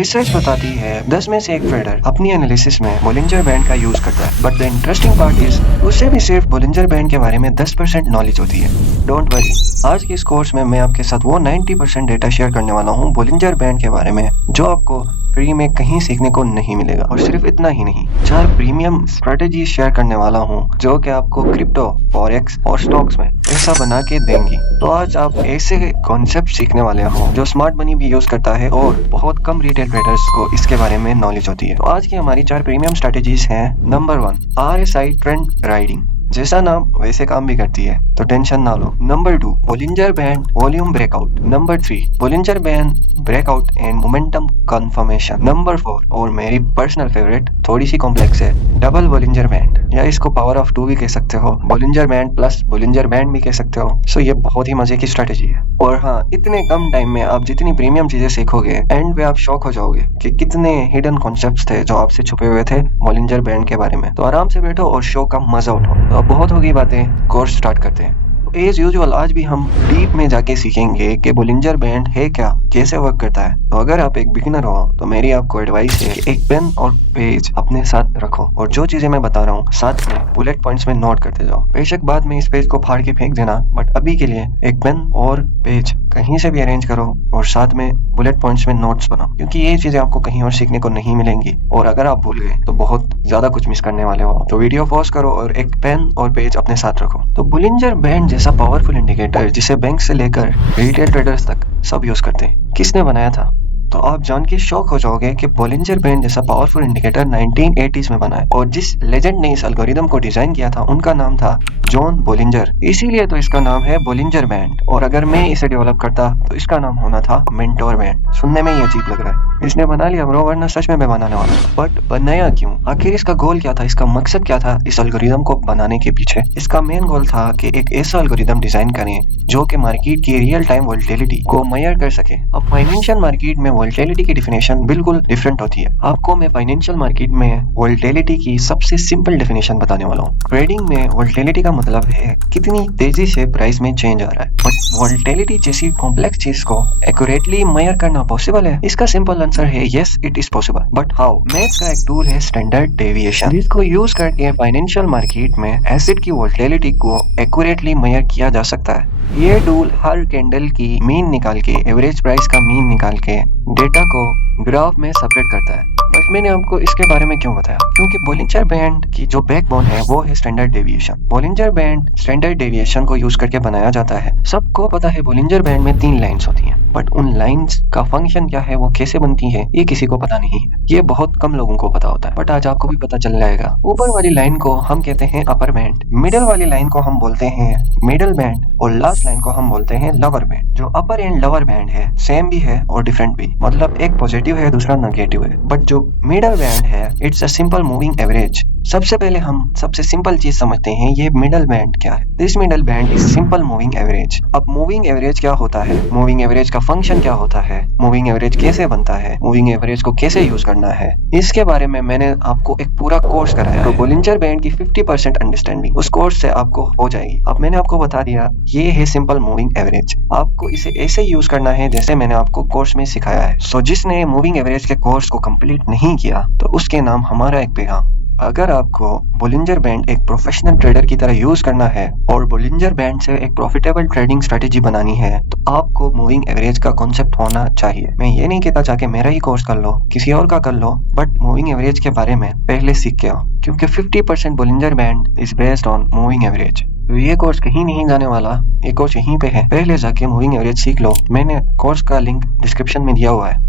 Research बताती है 10 में से एक ट्रेडर अपनी एनालिसिस में बोलिंजर बैंड का यूज करता है, but the interesting part is उसे भी सिर्फ बोलिंजर बैंड के बारे में 10% नॉलेज होती है। डोंट वरी, आज के इस कोर्स में मैं आपके साथ वो 90% डेटा शेयर करने वाला हूँ बोलिंजर बैंड के बारे में, जो आपको फ्री में कहीं सीखने को नहीं मिलेगा। और सिर्फ इतना ही नहीं, 4 प्रीमियम स्ट्रेटेजी शेयर करने वाला हूँ जो कि आपको क्रिप्टो, फॉरेक्स और स्टॉक्स में पैसा बना के देंगी। तो आज आप ऐसे कॉन्सेप्ट सीखने वाले हो जो स्मार्ट मनी भी यूज करता है और बहुत कम रिटेल ट्रेडर्स को इसके बारे में नॉलेज होती है। तो आज की हमारी 4 प्रीमियम स्ट्रेटेजीज हैं। Number 1, RSI trend riding. जैसा नाम वैसे काम भी करती है, तो टेंशन ना लो। Number 2, Bollinger band volume breakout. Number 3, Bollinger band breakout and momentum confirmation. Number 4, और मेरी पर्सनल फेवरेट, थोड़ी सी कॉम्प्लेक्स है, डबल बोलिंजर बैंड, या इसको पावर ऑफ 2 भी कह सकते हो, Bollinger band plus Bollinger band भी कह सकते हो। सो ये बहुत ही मजे की स्ट्रेटेजी है। और हाँ, इतने कम टाइम में आप जितनी प्रीमियम चीजें सीखोगे, एंड पे आप शॉक हो जाओगे कि कितने हिडन कॉन्सेप्ट्स थे जो आपसे छुपे हुए थे बोलिंजर बैंड के बारे में। तो आराम से बैठो और शो का मजा उठाओ। तो अब बहुत होगी बातें, कोर्स स्टार्ट करते हैं। एज यूजुअल आज भी हम डीप में जाके सीखेंगे कि बोलिंजर बैंड है क्या, कैसे वर्क करता है। तो अगर आप एक बिगिनर हो तो मेरी आपको एडवाइस है कि एक पेन और पेज अपने साथ रखो और जो चीजें मैं बता रहा हूँ साथ में बुलेट पॉइंट्स में नोट करते जाओ। बेशक बाद में इस पेज को फाड़ के फेंक देना, बट अभी के लिए एक पेन और पेज कहीं से भी अरेंज करो और साथ में बुलेट पॉइंट्स में नोट्स बनाओ, क्योंकि ये चीजें आपको कहीं और सीखने को नहीं मिलेंगी। और अगर आप भूल गए तो बहुत ज्यादा कुछ मिस करने वाले हो। तो वीडियो पॉज करो और एक पेन और पेज अपने साथ रखो। तो बोलिंजर बैंड जैसा पावरफुल इंडिकेटर जिसे बैंक से लेकर रिटेल ट्रेडर्स तक सब यूज करते हैं, किसने बनाया था? तो आप जान के शॉक हो जाओगे कि बोलिंजर बैंड जैसा पावरफुल इंडिकेटर 1980s में बना है, और जिस लेजेंड ने इस एल्गोरिदम को डिजाइन किया था उनका नाम था जॉन बोलिंजर। इसीलिए तो इसका नाम है बोलिंजर बैंड। और अगर मैं इसे डेवलप करता तो इसका नाम होना था मेंटोर बैंड। सुनने में ही अजीब लग रहा है, इसने बना लिया ब्रो, वरना सच में मैं बनाने वाला था। बट बनाया क्यों? आखिर इसका गोल क्या था, इसका मकसद क्या था इस एल्गोरिदम को बनाने के पीछे? इसका मेन गोल था कि एक ऐसा एल्गोरिदम डिजाइन करें जो कि मार्केट की रियल टाइम वोलेटिलिटी को मेजर कर सके। अब फाइनेंशियल मार्केट में वोलेटिलिटी की डेफिनेशन बिल्कुल डिफरेंट होती है। आपको मैं फाइनेंशियल मार्केट में वोलेटिलिटी की सबसे सिंपल डेफिनेशन बताने वाला हूँ। ट्रेडिंग में वोलेटिलिटी का मतलब है कितनी तेजी से प्राइस में चेंज आ रहा है। बट वोलेटिलिटी जैसी कॉम्प्लेक्स चीज को एक्यूरेटली मेजर करना पॉसिबल है? इसका सिंपल आंसर है yes, it is possible. But how? Maths का एक टूल है स्टैंडर्ड डेविएशन, जिसको यूज करके फाइनेंशियल मार्केट में एसेट की वोलेटिलिटी को एक्यूरेटली मेजर किया जा सकता है। ये टूल हर कैंडल की मीन निकाल के, एवरेज प्राइस का मीन निकाल के डेटा को ग्राफ में सेपरेट करता है। बट मैंने आपको इसके बारे में क्यों बताया? क्योंकि बोलिंजर बैंड की जो बैकबोन है वो है standard deviation. Bollinger band standard deviation को यूज करके बनाया जाता है। सबको पता है बोलिंजर बैंड में 3 लाइंस होती हैं, बट उन लाइंस का फंक्शन क्या है, वो कैसे बनती है, ये किसी को पता नहीं है। ये बहुत कम लोगों को पता होता है, बट आज आपको भी पता चल जाएगा। ऊपर वाली लाइन को हम कहते हैं अपर बैंड, मिडिल वाली लाइन को हम बोलते हैं मिडिल बैंड, और लास्ट लाइन को हम बोलते हैं लोअर बैंड। जो अपर एंड लोअर बैंड है सेम भी है और डिफरेंट भी, मतलब एक पॉजिटिव है दूसरा नेगेटिव है। बट जो मिडिल बैंड है it's a simple moving average. सबसे पहले हम सबसे सिंपल चीज समझते हैं, ये मिडिल बैंड क्या है। This middle band is simple moving average. अब मूविंग एवरेज क्या होता है, मूविंग एवरेज का फंक्शन क्या होता है, मूविंग एवरेज कैसे बनता है, मूविंग एवरेज को कैसे यूज करना है, इसके बारे में मैंने आपको एक पूरा कोर्स कराया है। तो बोलिंजर बैंड की 50% अंडरस्टैंडिंग उस कोर्स से आपको हो जाएगी। अब मैंने आपको बता दिया ये है सिंपल मूविंग एवरेज। आपको इसे ऐसे यूज करना है जैसे मैंने आपको कोर्स में सिखाया है। सो जिसने मूविंग एवरेज के कोर्स को कंप्लीट नहीं किया तो उसके नाम हमारा एक पैगाम। अगर आपको बोलिंजर बैंड एक प्रोफेशनल ट्रेडर की तरह यूज करना है और बोलिंजर बैंड से एक प्रॉफिटेबल ट्रेडिंग स्ट्रेटेजी बनानी है, तो आपको मूविंग एवरेज का कॉन्सेप्ट होना चाहिए। मैं ये नहीं कहता जाके मेरा ही कोर्स कर लो, किसी और का कर लो, बट मूविंग एवरेज के बारे में पहले सीख के आओ, क्योंकि 50% Bollinger band is based on moving average. तो ये कोर्स कहीं नहीं जाने वाला, ये कोर्स यहीं पे है। पहले जाके मूविंग एवरेज सीख लो, मैंने कोर्स का लिंक डिस्क्रिप्शन में दिया हुआ है।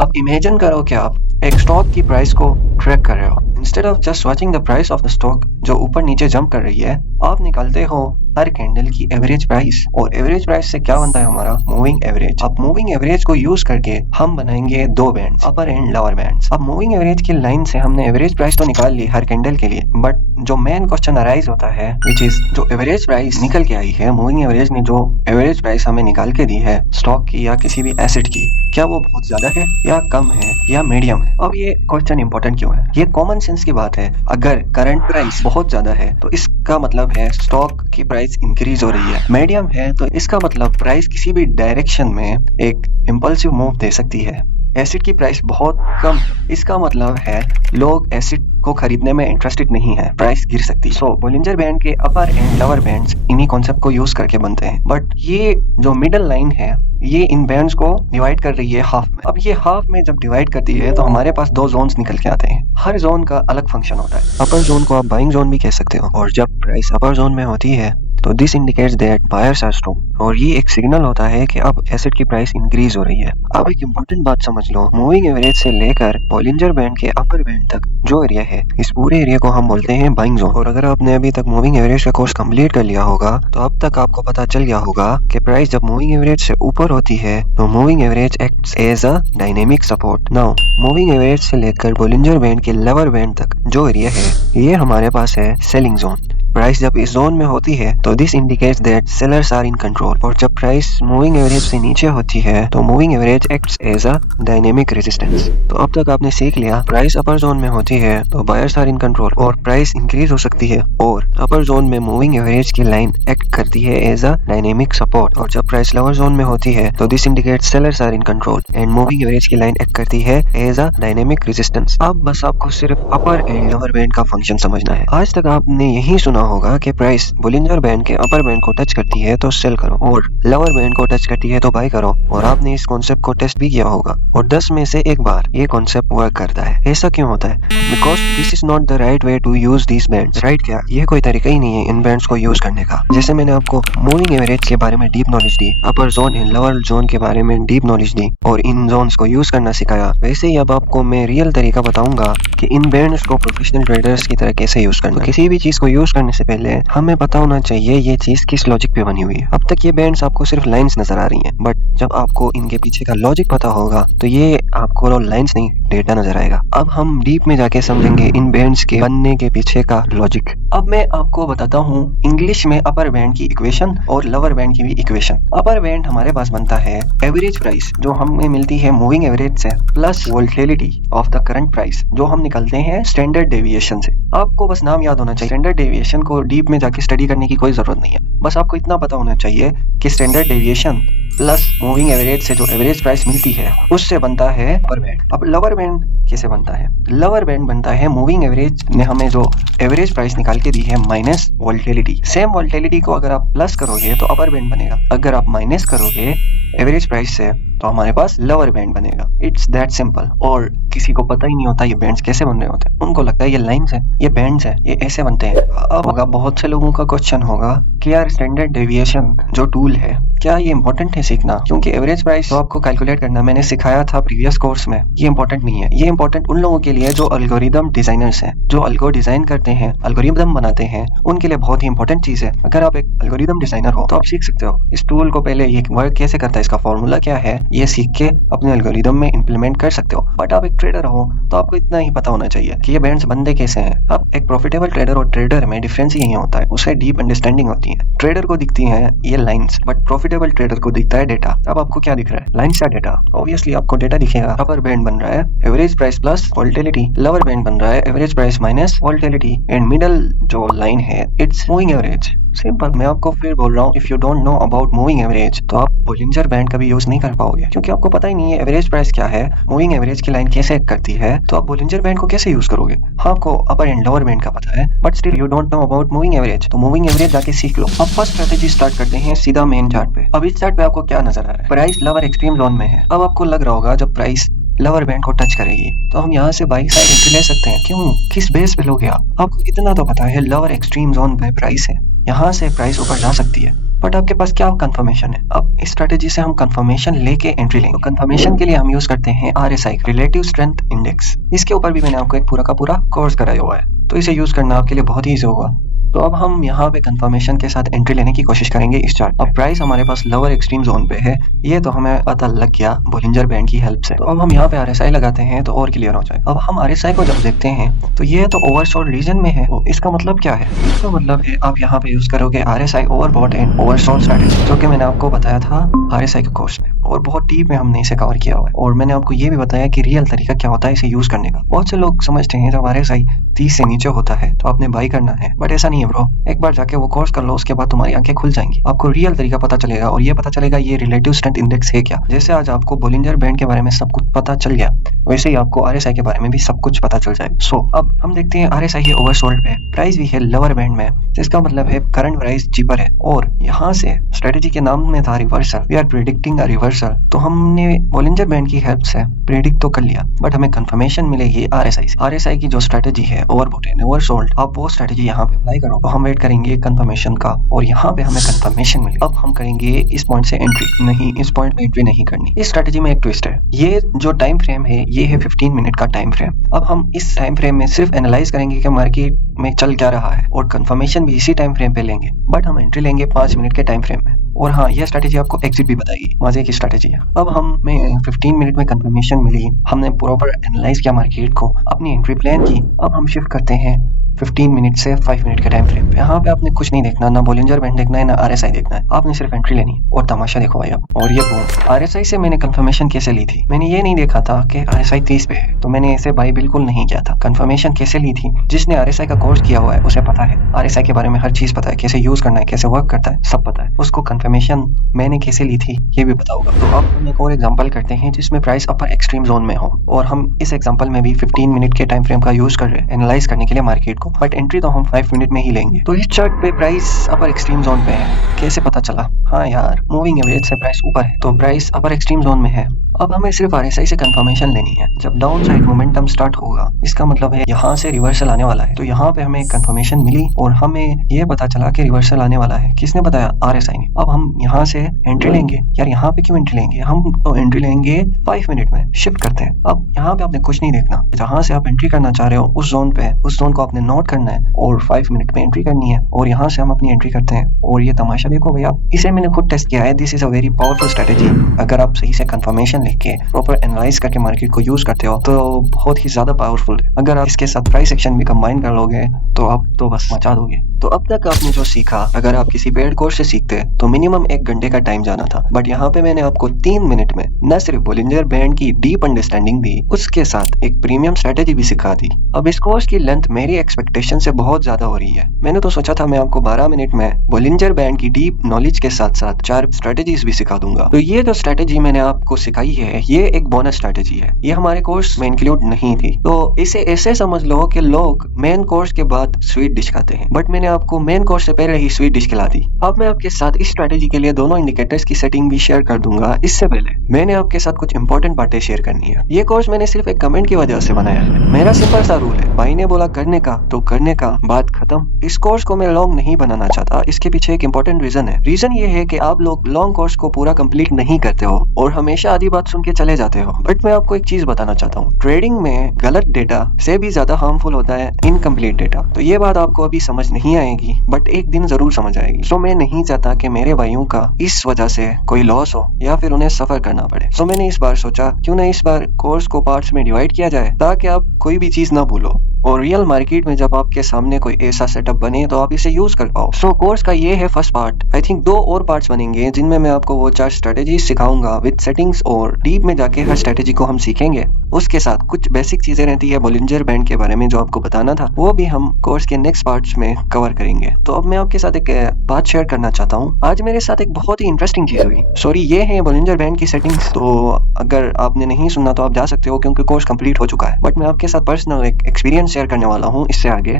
अब इमेजिन करो कि आप एक स्टॉक की प्राइस को ट्रैक कर रहे हो। Instead of just watching the price of the stock जो ऊपर नीचे जंप कर रही है, आप निकालते हो हर कैंडल की एवरेज प्राइस, और एवरेज प्राइस से क्या बनता है हमारा मूविंग एवरेज। अब मूविंग एवरेज को यूज करके हम बनाएंगे 2 bands, upper and lower bands. अब मूविंग एवरेज की लाइन से हमने एवरेज प्राइस तो निकाल ली हर कैंडल के लिए, बट जो मेन क्वेश्चन अराइज होता है विच इज जो एवरेज प्राइस निकल के आई है, मूविंग एवरेज ने जो एवरेज प्राइस हमें निकाल के दी है स्टॉक की या किसी भी एसेट की, क्या वो बहुत ज्यादा है या कम है या मीडियम है? अब ये क्वेश्चन इंपॉर्टेंट क्यों है? ये कॉमन सेंस की बात है। अगर करंट प्राइस बहुत ज्यादा है तो इसका मतलब है स्टॉक की प्राइस इंक्रीज हो रही है। मीडियम है तो इसका मतलब प्राइस किसी भी डायरेक्शन में एक इंपल्सिव मूव दे सकती है। एसिड की प्राइस बहुत कम, इसका मतलब है लोग एसिड को खरीदने में इंटरेस्टेड नहीं है, प्राइस गिर सकती है। सो बोलिंजर बैंड के अपर एंड लोअर बैंड्स इन्हीं कॉन्सेप्ट को यूज करके बनते हैं, बट ये जो मिडल लाइन है ये इन बैंड्स को डिवाइड कर रही है हाफ में। अब ये हाफ में जब डिवाइड करती है तो हमारे पास दो जोन्स निकल के आते हैं, हर जोन का अलग फंक्शन होता है। अपर जोन को आप बाइंग जोन भी कह सकते हो, और जब प्राइस अपर जोन में होती है तो this indicates that buyers are strong, और ये एक सिग्नल होता है कि अब एसिड की प्राइस इंक्रीज हो रही है। अब एक इम्पोर्टेंट बात समझ लो, मूविंग एवरेज से लेकर बॉलिंजर बैंड के अपर बैंड तक जो एरिया है, इस पूरे एरिया को हम बोलते हैं बाइंग जोन। और अगर आपने अभी तक मूविंग एवरेज का कोर्स कंप्लीट कर लिया होगा तो अब तक आपको पता चल गया होगा कि प्राइस जब मूविंग एवरेज से ऊपर होती है तो moving average acts as a dynamic support. Now moving average से लेकर बॉलिंजर बैंड के लोअर बैंड तक जो एरिया है ये हमारे पास है सेलिंग जोन। प्राइस जब इस जोन में होती है तो this indicates that sellers are in control, और जब प्राइस मूविंग एवरेज से नीचे होती है तो moving average acts as a dynamic resistance. तो अब तक आपने सीख लिया, प्राइस अपर जोन में होती है तो बायर्स आर इन कंट्रोल और प्राइस इंक्रीज हो सकती है, और अपर जोन में मूविंग एवरेज की लाइन एक्ट करती है एज अ डायनेमिक सपोर्ट, और जब प्राइस लोअर जोन में होती है तो this indicates sellers are in control and moving average की लाइन एक्ट करती है एज अ डायनेमिक रेजिस्टेंस। अब बस आपको सिर्फ अपर एंड लोअर बैंड का फंक्शन समझना है। आज तक आपने यही सुना होगा कि प्राइस बोलिंजर बैंड के अपर बैंड को टच करती है तो सेल करो, और लोअर बैंड को टच करती है तो बाय करो, और आपने इस कॉन्सेप्ट को टेस्ट भी किया होगा, और 10 में से एक बार ये कॉन्सेप्ट वर्क करता है। ऐसा क्यों होता है? Because this is not the right way to use these bands. Right क्या? ये कोई तरीका ही नहीं है इन बैंड्स को यूज करने का। जैसे मैंने आपको मूविंग एवरेज के बारे में deep knowledge the, upper zone and lower zone के बारे में डीप नॉलेज दी, और इन जोन्स को यूज करना सिखाया, वैसे ही अब आपको मैं रियल तरीका बताऊंगा कि इन बैंड्स को प्रोफेशनल ट्रेडर्स की तरह कैसे यूज करना। किसी भी चीज को यूज करने से पहले हमें पता होना चाहिए ये चीज किस लॉजिक पे बनी हुई है। अब तक ये बैंड्स आपको सिर्फ लाइंस नजर आ रही हैं, बट जब आपको इनके पीछे का लॉजिक पता होगा तो ये आपको लाइंस नहीं डेटा नजर आएगा। अब हम डीप में जाके समझेंगे इन बैंड्स के बनने के पीछे का लॉजिक। अब मैं आपको बताता हूँ इंग्लिश में अपर बैंड की इक्वेशन और लोअर बैंड की भी इक्वेशन। अपर बैंड हमारे पास बनता है एवरेज प्राइस जो हमें मिलती है मूविंग एवरेज से, plus volatility of the current price जो हम निकलते हैं स्टैंडर्ड डेविएशन से। आपको बस नाम याद होना चाहिए, स्टैंडर्ड डेविएशन को डीप में जाके स्टडी करने की कोई जरूरत नहीं है, बस आपको इतना पता होना चाहिए कि standard deviation plus moving average से जो एवरेज प्राइस मिलती है उससे बनता है अपर बैंड। अब लोअर बैंड कैसे बनता है? लोअर बैंड बनता है मूविंग एवरेज ने हमें जो एवरेज प्राइस निकाल के दी है माइनस वोल्टिलिटी। सेम वोल्टिलिटी को अगर आप प्लस करोगे तो अपर बैंड बनेगा, अगर आप माइनस करोगे एवरेज प्राइस से तो हमारे पास लोअर बैंड बनेगा। It's that simple. और किसी को पता ही नहीं होता ये बैंड्स कैसे बन रहे होते हैं, उनको लगता है ये लाइंस है, ये बैंड्स है, ये ऐसे बनते हैं। अब होगा बहुत से लोगों का क्वेश्चन होगा कि यार स्टैंडर्ड डेविएशन जो टूल है क्या ये इंपॉर्टेंट है सीखना? क्योंकि एवरेज प्राइस तो आपको कैलकुलेट करना मैंने सिखाया था प्रीवियस कोर्स में, ये इंपॉर्टेंट नहीं है। ये इंपॉर्टेंट उन लोगों के लिए जो एल्गोरिदम डिजाइनर्स हैं, जो एल्गो डिजाइन करते हैं, एल्गोरिदम बनाते हैं, उनके लिए बहुत ही इंपॉर्टेंट चीज है। अगर आप एक एल्गोरिदम डिजाइनर हो तो आप सीख सकते हो इस टूल को, पहले ये वर्क कैसे करता है, इसका फॉर्मूला क्या है, ये सीख के अपने एल्गोरिदम में इंप्लीमेंट कर सकते हो। बट आप एक ट्रेडर हो तो आपको इतना ही पता होना चाहिए कि ये बैंड्स बनते कैसे हैं। अब एक प्रॉफिटेबल ट्रेडर और ट्रेडर में डिफरेंस यही होता है, उसे डीप अंडरस्टैंडिंग होती है। ट्रेडर को दिखती है ये लाइंस, बट प्रॉफिटेबल ट्रेडर को दिखता है डेटा। अब आपको क्या दिख रहा है, लाइंस या डेटा? ऑब्वियसली आपको डेटा दिखेगा। अपर बैंड बन रहा है average price plus volatility, lower band बन रहा है average price minus volatility, and middle जो लाइन है इट्स मूविंग एवरेज। सिंपल। मैं आपको फिर बोल रहा हूँ, if you don't know about moving average तो आप बोलिंजर बैंड कभी यूज नहीं कर पाओगे, क्योंकि आपको पता ही नहीं है एवरेज प्राइस क्या है, मूविंग एवरेज की लाइन कैसे एक्ट करती है, तो आप बोलिंजर बैंड को कैसे यूज करोगे? हाँ, आपको अपर एंड लोअर बैंड का पता है, but still you don't know about moving average, तो मूविंग एवरेज जाके सीख लो। अब फर्स्ट स्ट्रेटेजी स्टार्ट करते हैं सीधा मेन चार्ट पे। अब इस चार्ट पे आपको क्या नजर आ रहा है? प्राइस लोअर एक्सट्रीम जोन में है। अब आपको लग रहा होगा जब प्राइस लोअर बैंड को टच करेगी तो हम यहाँ से बाई साइड एंट्री ले सकते हैं। क्यों? किस बेस पे लोगे आप? आपको इतना तो पता है लोअर एक्सट्रीम जोन पे प्राइस है, यहाँ से प्राइस ऊपर जा सकती है, बट आपके पास क्या कंफर्मेशन है? अब इस स्ट्रेटेजी से हम कंफर्मेशन लेके एंट्री लेंगे। कंफर्मेशन के लिए हम यूज करते हैं RSI, रिलेटिव स्ट्रेंथ इंडेक्स। इसके ऊपर भी मैंने आपको एक पूरा का पूरा कोर्स कराया हुआ है, तो इसे यूज करना आपके लिए बहुत ही ईजी होगा। तो अब हम यहाँ पे कंफर्मेशन के साथ एंट्री लेने की कोशिश करेंगे इस चार्ट। अब प्राइस हमारे पास लोअर एक्सट्रीम जोन पे है, ये तो हमें पता लग गया बोलिंजर बैंड की हेल्प से। तो अब हम यहाँ पे RSI लगाते हैं तो और क्लियर हो जाए। अब हम RSI को जब देखते हैं तो ये तो ओवरसोल्ड रीजन में है। तो इसका मतलब क्या है? इसका मतलब है आप यहाँ पे यूज करोगे RSI overbought and oversold strategy, जो कि मैंने आपको बताया था RSI के कोर्स में, और बहुत डीप में हमने इसे कवर किया हुआ है। और मैंने आपको ये भी बताया कि रियल तरीका क्या होता है इसे यूज करने का। बहुत से लोग समझते हैं जब RSI 30 से नीचे होता है तो आपने बाई करना है, बट ऐसा नहीं है ब्रो, एक बार जाके वो कोर्स कर लो, उसके बाद तुम्हारी आंखें खुल जाएंगी, आपको रियल तरीका पता चलेगा और ये पता चलेगा ये रिलेटिव स्ट्रेंथ इंडेक्स है क्या। जैसे आज आपको बोलिंजर बैंड के बारे में सब कुछ पता चल गया, वैसे ही आपको आरएसआई के बारे में भी सब कुछ पता चल जाएगा। सो अब हम देखते हैं आरएसआई है ओवरसोल्ड पे, प्राइस भी है लोअर बैंड में, जिसका मतलब है करंट प्राइस चीपर है। और यहाँ से स्ट्रेटेजी के नाम में था reversal, we are predicting a reversal, तो हमने बोलिंजर बैंड की हेल्प से प्रेडिक्ट तो कर लिया, बट हमें कंफर्मेशन मिलेगी आरएसआई से। आरएसआई की जो स्ट्रेटेजी है ओवरबॉट एंड ओवरसोल्ड, अब वो स्ट्रेटेजी यहाँ पे अप्लाई करो, तो हम वेट करेंगे कंफर्मेशन का, और यहाँ पे हमें कंफर्मेशन मिली। अब हम करेंगे इस पॉइंट से एंट्री, नहीं इस पॉइंट में एंट्री नहीं करनी। इस स्ट्रेटेजी में एक ट्विस्ट है, ये जो टाइम फ्रेम है ये है 15 मिनट का टाइम फ्रेम। अब हम इस टाइम फ्रेम में सिर्फ एनालाइज करेंगे कि मार्केट में चल क्या रहा है, और कंफर्मेशन भी इसी टाइम फ्रेम पे लेंगे, बट हम एंट्री लेंगे 5 मिनट के टाइम फ्रेम में। और हाँ, यह स्ट्रेटेजी आपको एग्जिट भी बताएगी, मजे की स्ट्रेटेजी है। अब हमें 15 मिनट में कंफर्मेशन मिली, हमने प्रॉपर एनालाइज किया मार्केट को, अपनी एंट्री प्लान की। अब हम शिफ्ट करते हैं 15 मिनट से 5 मिनट के टाइम फ्रेम पे। यहाँ पे आपने कुछ नहीं देखना, ना बोलिंजर बैंड देखना है, ना आरएसआई देखना है, आपने सिर्फ एंट्री लेनी है और तमाशा देखो भाई आप। और ये बूम, आरएसआई से मैंने कंफर्मेशन कैसे ली थी, मैंने ये नहीं देखा था कि आरएसआई 30 पे है, तो मैंने इसे बाई बिल्कुल नहीं किया था। कंफर्मेशन कैसे ली थी, जिसने आरएसआई का कोर्स किया हुआ है उसे पता है, आरएसआई के बारे में हर चीज पता है, कैसे यूज करना है, कैसे वर्क करता है, सब पता है उसको। कंफर्मेशन मैंने कैसे ली थी ये भी पता होगा। तो अब हम एक और एग्जांपल करते हैं जिसमें प्राइस अपर एक्सट्रीम जोन में हो, और हम इस एग्जांपल में भी 15 मिनट के टाइम फ्रेम का यूज कर रहे हैं एनालाइज करने के लिए मार्केट को, बट एंट्री तो हम 5 मिनट में ही लेंगे। तो इस चार्ट पे प्राइस अपर एक्सट्रीम जोन पे है, कैसे पता चला? हाँ यार, मूविंग एवरेज से प्राइस ऊपर है, तो प्राइस अपर एक्सट्रीम जोन में है। अब हमें सिर्फ आरएसआई से कंफर्मेशन लेनी है। जब डाउन साइड मोमेंटम स्टार्ट होगा, इसका मतलब है यहाँ से रिवर्सल आने वाला है, तो यहाँ पे हमें कंफर्मेशन मिली और हमें ये पता चला कि रिवर्सल आने वाला है। किसने बताया? आरएसआई ने। अब हम यहाँ से एंट्री लेंगे। यार यहाँ पे क्यों एंट्री लेंगे, हम तो एंट्री लेंगे 5 मिनट में। शिफ्ट करते हैं। अब यहाँ पे आपने कुछ नहीं देखना, जहाँ से आप एंट्री करना चाह रहे हो उस जोन पे, उस जोन को आपने नोट करना है और 5 मिनट में एंट्री करनी है, और यहाँ से हम अपनी एंट्री करते हैं। और ये तमाशा देखो भैया, इसे मैंने खुद टेस्ट किया है, this is a very powerful strategy. अगर आप सही से कंफर्मेशन लेके प्रॉपर एनालाइज करके मार्केट को यूज करते हो तो बहुत ही ज्यादा पावरफुल है। अगर आप इसके साथ प्राइस एक्शन भी कंबाइन कर लोगे तो आप तो बस मचा दोगे। तो अब तक आपने जो सीखा, अगर आप किसी पेड कोर्स से सीखते तो मिनिमम 1 घंटे का टाइम जाना था, बट यहाँ पे मैंने आपको 3 मिनट में न सिर्फ बोलिंजर बैंड की डीप अंडरस्टैंडिंग दी, उसके साथ एक प्रीमियम स्ट्रेटेजी भी सिखा दी। अब इस कोर्स की लेंथ मेरी एक्सपेक्टेशन से बहुत ज्यादा हो रही है। मैंने तो सोचा था मैं आपको 12 मिनट में बोलिंजर बैंड की डीप नॉलेज के साथ साथ 4 स्ट्रेटेजीज भी सिखा दूंगा। तो ये जो स्ट्रेटेजी मैंने आपको सिखाई है, ये एक बोनस स्ट्रेटेजी है, ये हमारे कोर्स में इंक्लूड नहीं थी। तो इसे ऐसे समझ लो कि लोग मेन कोर्स के बाद स्वीट डिश खाते हैं, बट मैंने आपको मेन कोर्स से पहले ही स्वीट डिश खिला दी। अब मैं आपके साथ इस स्ट्रेटेजी के लिए दोनों इंडिकेटर्स की सेटिंग भी शेयर कर दूंगा। इससे पहले मैंने आपके साथ कुछ इंपॉर्टेंट बातें शेयर करनी है। ये कोर्स मैंने सिर्फ एक कमेंट की वजह से बनाया है। मेरा सिंपल सा रूल है, भाई ने बोला करने का तो करने का, बात खत्म। इस कोर्स को मैं लॉन्ग नहीं बनाना चाहता, इसके पीछे एक इंपॉर्टेंट रीजन है। रीजन ये है कि आप लोग लॉन्ग कोर्स को पूरा कंप्लीट नहीं करते हो और हमेशा आधी बात सुन के चले जाते हो। बट मैं आपको एक चीज बताना चाहता हूँ, ट्रेडिंग में गलत डेटा से भी ज्यादा हार्मफुल होता है इनकम्प्लीट डेटा। तो ये बात आपको अभी समझ नहीं आएगी, बट एक दिन जरूर समझ आएगी। सो मैं नहीं चाहता कि मेरे भाइयों का इस वजह से कोई लॉस हो या फिर उन्हें सफर करना पड़े। सो मैंने इस बार सोचा क्यों ना इस बार कोर्स को पार्ट्स में डिवाइड किया जाए, ताकि आप कोई भी चीज ना भूलो और रियल मार्केट में जब आपके सामने कोई ऐसा सेटअप बने तो आप इसे यूज कर पाओ। सो कोर्स का ये है फर्स्ट पार्ट। आई थिंक 2 और पार्ट्स बनेंगे जिनमें मैं आपको वो 4 स्ट्रेटेजी सिखाऊंगा विद सेटिंग्स, और डीप में जाके हर स्ट्रेटेजी को हम सीखेंगे। उसके साथ कुछ बेसिक चीजें रहती है बोलिंजर बैंड के बारे में जो आपको बताना था, वो भी हम कोर्स के नेक्स्ट पार्ट्स में कवर करेंगे। तो अब मैं आपके साथ एक बात शेयर करना चाहता हूँ। आज मेरे साथ एक बहुत ही इंटरेस्टिंग चीज हुई। सॉरी, ये है बोलिंजर बैंड की सेटिंग्स, तो अगर आपने नहीं सुना तो आप जा सकते हो क्योंकि कोर्स कंप्लीट हो चुका है। बट मैं आपके साथ पर्सनल एक एक्सपीरियंस शेयर करने वाला हूँ इससे आगे।